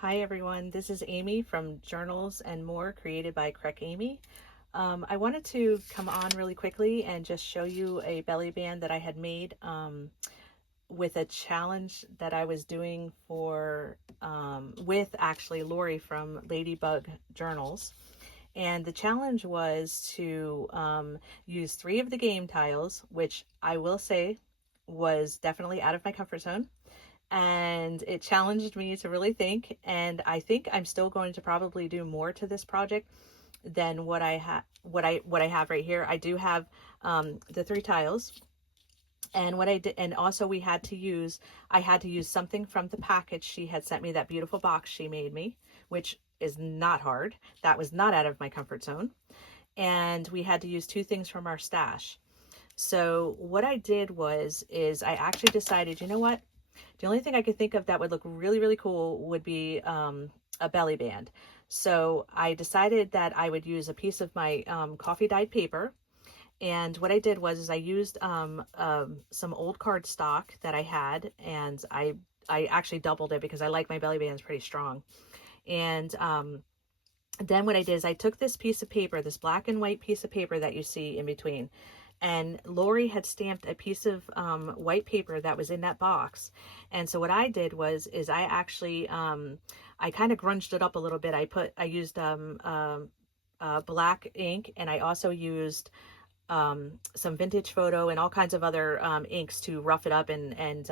Hi everyone, this is Amy from Journals and More, created by Crack Amy. I wanted to come on really quickly and just show you a belly band that I had made with a challenge that I was doing for with actually Lori from Ladybug Journals. And the challenge was to use 3 of the game tiles, which I will say was definitely out of my comfort zone, and it challenged me to really think. And I think I'm still going to probably do more to this project than what I have right here. I do have the 3 tiles, and what I did, and also I had to use something from the package she had sent me, that beautiful box she made me, which is not hard. That was not out of my comfort zone. And we had to use 2 things from our stash. So what I did is I actually decided, you know what? The only thing I could think of that would look really, really cool would be a belly band. So I decided that I would use a piece of my coffee dyed paper. And what I did was I used some old cardstock that I had, and I actually doubled it because I like my belly bands pretty strong. And then what I did is I took this piece of paper, this black and white piece of paper that you see in between, and Lori had stamped a piece of white paper that was in that box. And so what I did is I actually I kind of grunged it up a little bit. I used black ink, and I also used some vintage photo and all kinds of other inks to rough it up and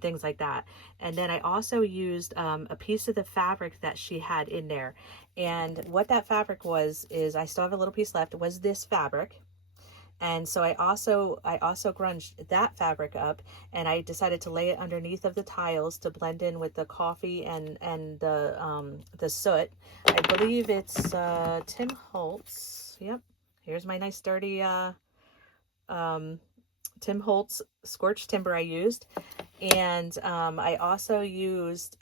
things like that. And then I also used a piece of the fabric that she had in there. And what that fabric was, is I still have a little piece left, was this fabric. And so I also grunged that fabric up, and I decided to lay it underneath of the tiles to blend in with the coffee and the soot. I believe it's Tim Holtz. Yep. Here's my nice dirty Tim Holtz scorched timber I used. And I also used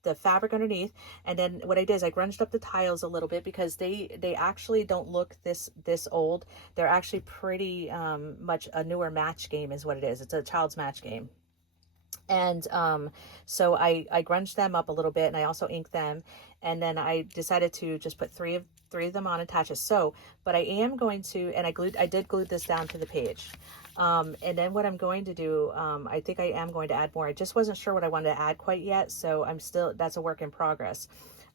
the fabric underneath. And then what I did is I grunged up the tiles a little bit because they actually don't look this old. They're actually pretty much a newer match game is what it is. It's a child's match game. And so I grunged them up a little bit, and I also inked them. And then I decided to just put three of them on attaches. So, but I am going to, and I did glue this down to the page. And then what I'm going to do, I think I am going to add more. I just wasn't sure what I wanted to add quite yet, so that's a work in progress.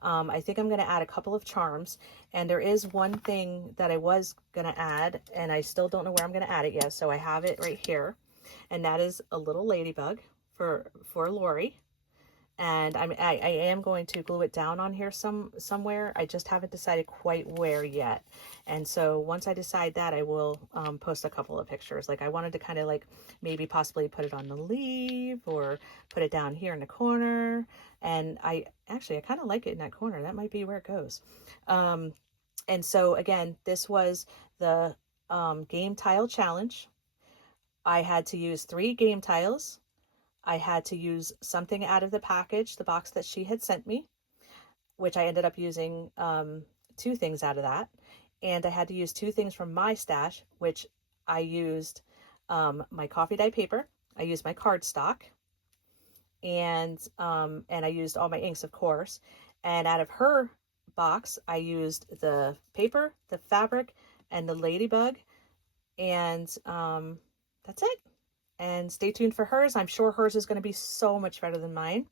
I think I'm going to add a couple of charms, and there is one thing that I was going to add, and I still don't know where I'm going to add it yet. So I have it right here, and that is a little ladybug for Lori. And I am going to glue it down on here somewhere. I just haven't decided quite where yet. And so once I decide that, I will post a couple of pictures. Like I wanted to kind of like maybe possibly put it on the leaf or put it down here in the corner. And I kind of like it in that corner. That might be where it goes. And so again, this was the game tile challenge. I had to use 3 game tiles. I had to use something out of the package, the box that she had sent me, which I ended up using 2 things out of that. And I had to use 2 things from my stash, which I used my coffee dye paper, I used my cardstock, and I used all my inks, of course. And out of her box, I used the paper, the fabric, and the ladybug. And that's it. And stay tuned for hers. I'm sure hers is going to be so much better than mine.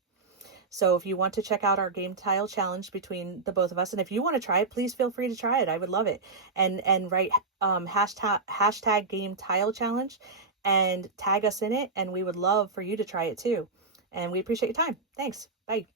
So if you want to check out our game tile challenge between the both of us, and if you want to try it, please feel free to try it. I would love it. And write hashtag game tile challenge and tag us in it. And we would love for you to try it too. And we appreciate your time. Thanks. Bye.